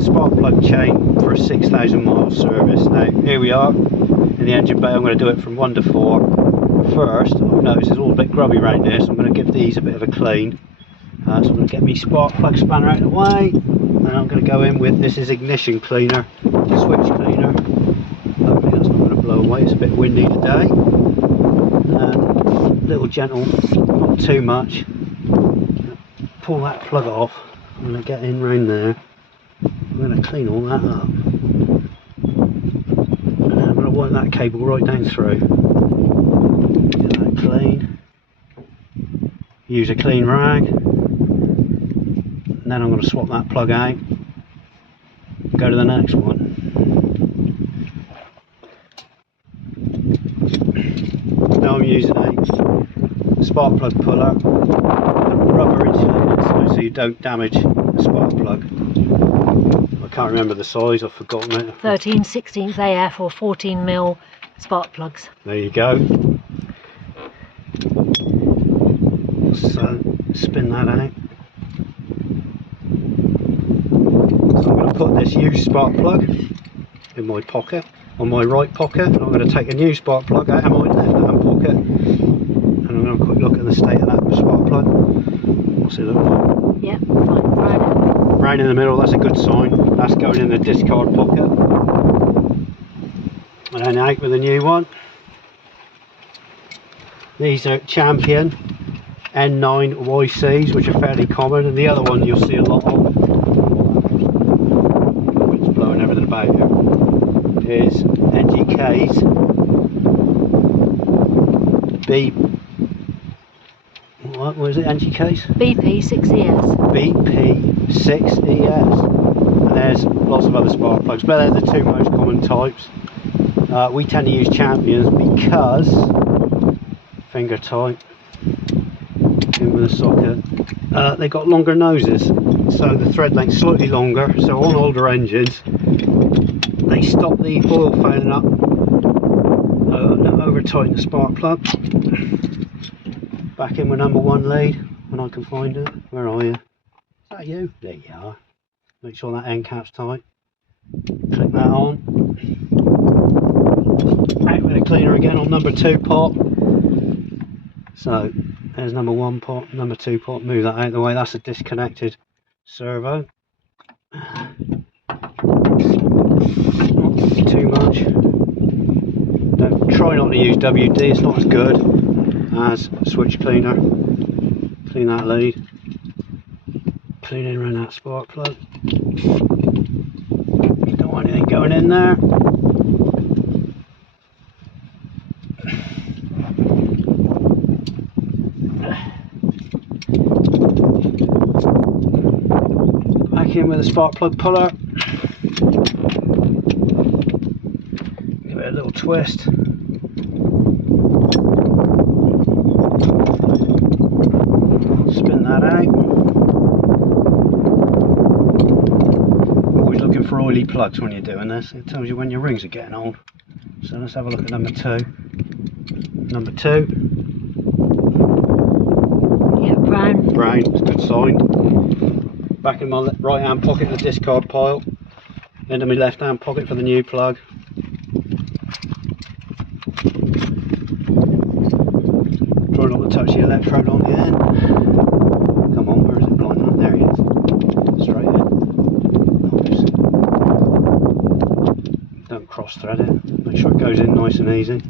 spark plug chain for a 6,000 mile service. Now here we are in the engine bay. I'm going to do it from 1 to 4. First, I've noticed it's all a bit grubby around here, so I'm going to give these a bit of a clean. So I'm going to get my spark plug spanner out of the way, and I'm going to go in with, this is ignition cleaner, switch cleaner. Hopefully that's not going to blow away, it's a bit windy today. Little gentle, not too much. Pull that plug off. I'm going to get in round there. I'm going to clean all that up. And I'm going to wipe that cable right down through. Get that clean. Use a clean rag. And then I'm going to swap that plug out. Go to the next one. Now I'm using a spark plug puller, rubber insulated so you don't damage the spark plug. I can't remember the size, I've forgotten it. 13/16 AF or 14mm spark plugs. There you go. So spin that out. So I'm going to put this used spark plug in my pocket, on my right pocket, and I'm going to take a new spark plug out of my left hand pocket. And I'm going to have a quick look at the state of that spark plug. What's it look like? Yeah, fine. Brown in the middle, that's a good sign. That's going in the discard pocket. And then out with a new one. These are Champion N9 YCs, which are fairly common, and the other one you'll see a lot of, it's blowing everything about here, is NGK's what was it, NGK's? BP6ES. BP6ES. And there's lots of other spark plugs, but they're the two most common types. We tend to use Champions because finger tight in with a socket. They've got longer noses, so the thread length's slightly longer, so on older engines they stop the oil fouling up, over tighten the spark plug. Back in with number 1 lead when I can find it. Where are you? Is that you? There you are. Make sure that end cap's tight. Click that on. Out with a cleaner again on number 2 pot. So there's number 1 pot, number 2 pot. Move that out of the way. That's a disconnected servo. Not too much. Try not to use WD. It's not as good as switch cleaner. Clean that lead. Clean in around that spark plug. Don't want anything going in there. Back in with a spark plug puller. Give it a little twist. Spin that out. Always looking for oily plugs when you're doing this. It tells you when your rings are getting old. So let's have a look at number 2. Number 2. Yeah, brown. Brown, it's a good sign. Back in my right hand pocket in the discard pile. Into my left hand pocket for the new plug. Try not to touch the electrode on the end. Come on, where is it blinding up? There he is. Straight in. Don't cross thread it. Make sure it goes in nice and easy.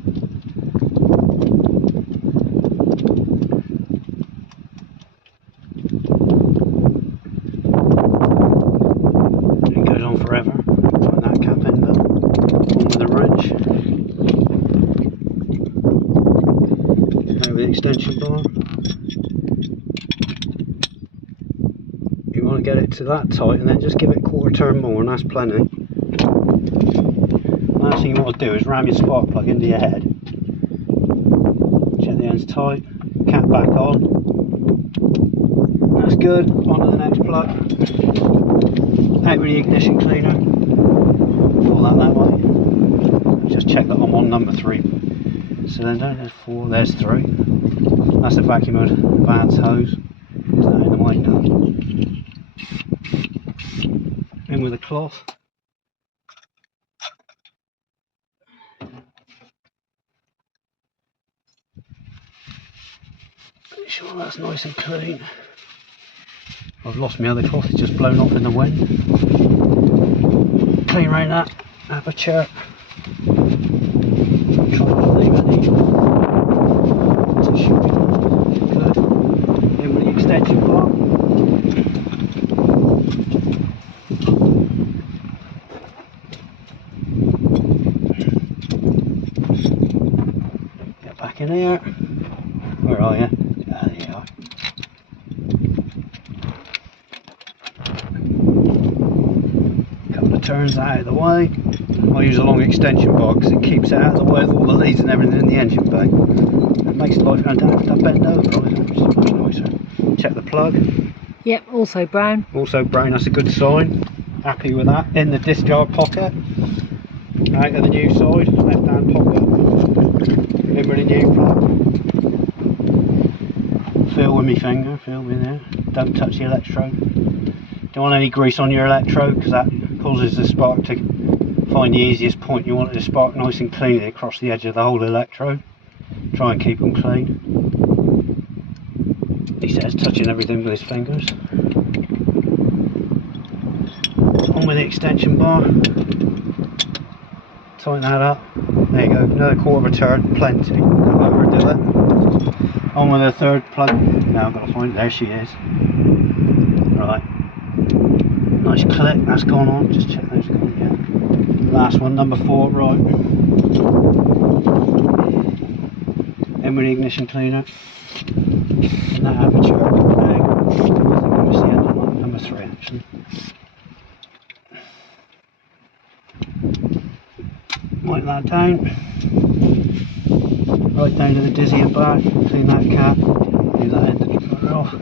It goes on forever. Tighten that cap end up. On with a wrench. Over the extension bar. You want to get it to that tight and then just give it a quarter turn more, and that's plenty. Last thing you want to do is ram your spark plug into your head. Check the ends tight, cap back on. That's good. On to the next plug. Out with the ignition cleaner. Pull that way. Just check that I'm on number 3 cylinder. There's 4, there's 3. That's the vacuum advance hose. Is that in the wind up? In in with a cloth. Make sure that's nice and clean. I've lost my other cloth, it's just blown off in the wind. Clean around that aperture. Try not to leave any. It should be good. In with the extension bar. Get back in here. Where are you? There you are. Couple of turns out of the way. I use a long extension bar because it keeps it out of the way of all the leads and everything in the engine bay. It makes life go down to bend over, it's much nicer. Check the plug. Yep, also brown. Also brown, that's a good sign. Happy with that. In the discharge pocket. Out of the new side, left hand pocket. In with the new plug. Feel with my finger, feel with there. Don't touch the electrode. Don't want any grease on your electrode because that causes the spark to find the easiest point. You want it to spark nice and cleanly across the edge of the whole electrode. Try and keep them clean. He says touching everything with his fingers. On with the extension bar. Tighten that up. There you go, another quarter of a turn, plenty. Don't overdo it. On with the third plug. Now I've got to find it. There she is. Right. Nice click, that's gone on. Just check those gone, yeah. Last one, number 4, right. In with the ignition cleaner. And that aperture. There you go. I think that was the end of that. Number 3 actually. Wipe that down. Right down to the dizzy and back. Clean that cap. Do that end of the cover off.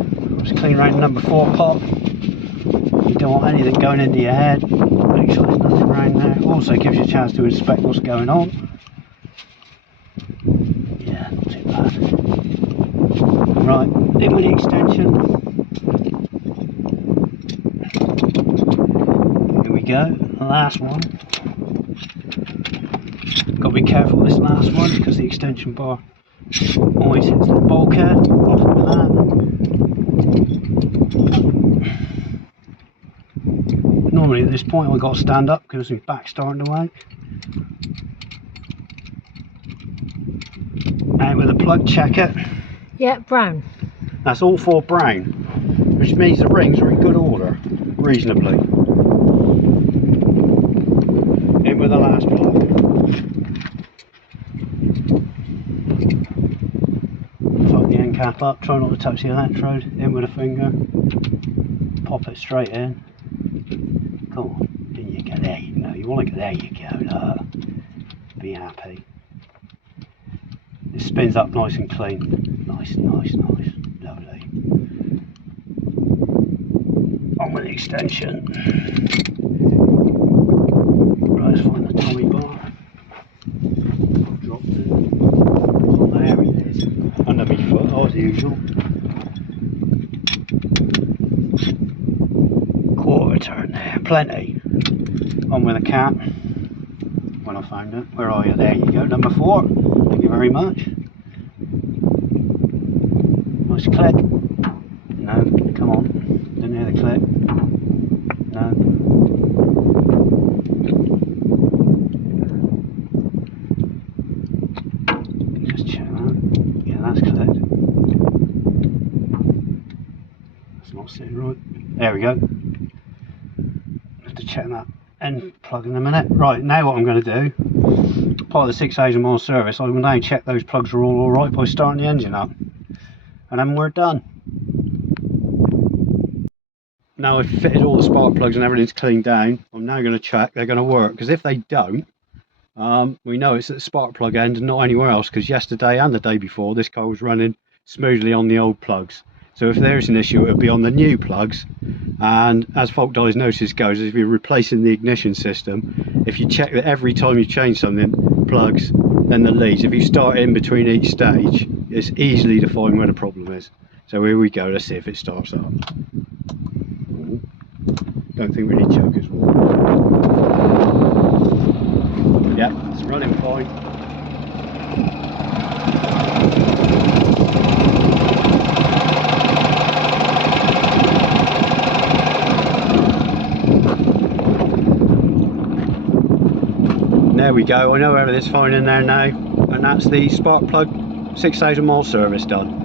Just clean around number 4 pop. You don't want anything going into your head. Make sure there's nothing around there. Also gives you a chance to inspect what's going on. Yeah, not too bad. Right, in with the extension. Here we go, the last one. Got to be careful with this last one because the extension bar always hits the bulkhead. Off with that. Normally at this point we've got to stand up because my back's starting to ache. Out with a plug checker. Yeah, brown. That's all 4 brown, which means the rings are in good order, reasonably. In with the last plug. Tighten the end cap up, try not to touch the electrode. In with a finger. Pop it straight in. Come on, in you go, there you go. You want to go, there you go, look. Be happy. It spins up nice and clean. Nice, nice, nice. Lovely. On with the extension. Right, let's find the Tommy bar. Drop it. Oh, there it is. Under my foot, as usual. Quarter turn there, plenty. On with the cap. When I found it. Where are you? There you go, number 4. Thank you very much. Nice click. No, come on. Didn't hear the click. No. Just check that. Yeah, that's clicked. That's not sitting right. There we go. Have to check that end plug in a minute. Right, now what I'm going to do, part of the 6,000 mile service, I will now check those plugs are all right by starting the engine up. And then we're done. Now I've fitted all the spark plugs and everything's cleaned down, I'm now going to check they're going to work, because if they don't, we know it's at the spark plug end and not anywhere else, because yesterday and the day before this car was running smoothly on the old plugs. So if there's an issue, it'll be on the new plugs. And as fault diagnosis goes, if you're replacing the ignition system, if you check that every time you change something, plugs, then the leads, if you start in between each stage, it's easily to find where the problem is. So here we go, let's see if it starts up. Don't think we need chokers. running fine. There we go, I know everything's fine in there now, and that's the spark plug 6,000 mile service done.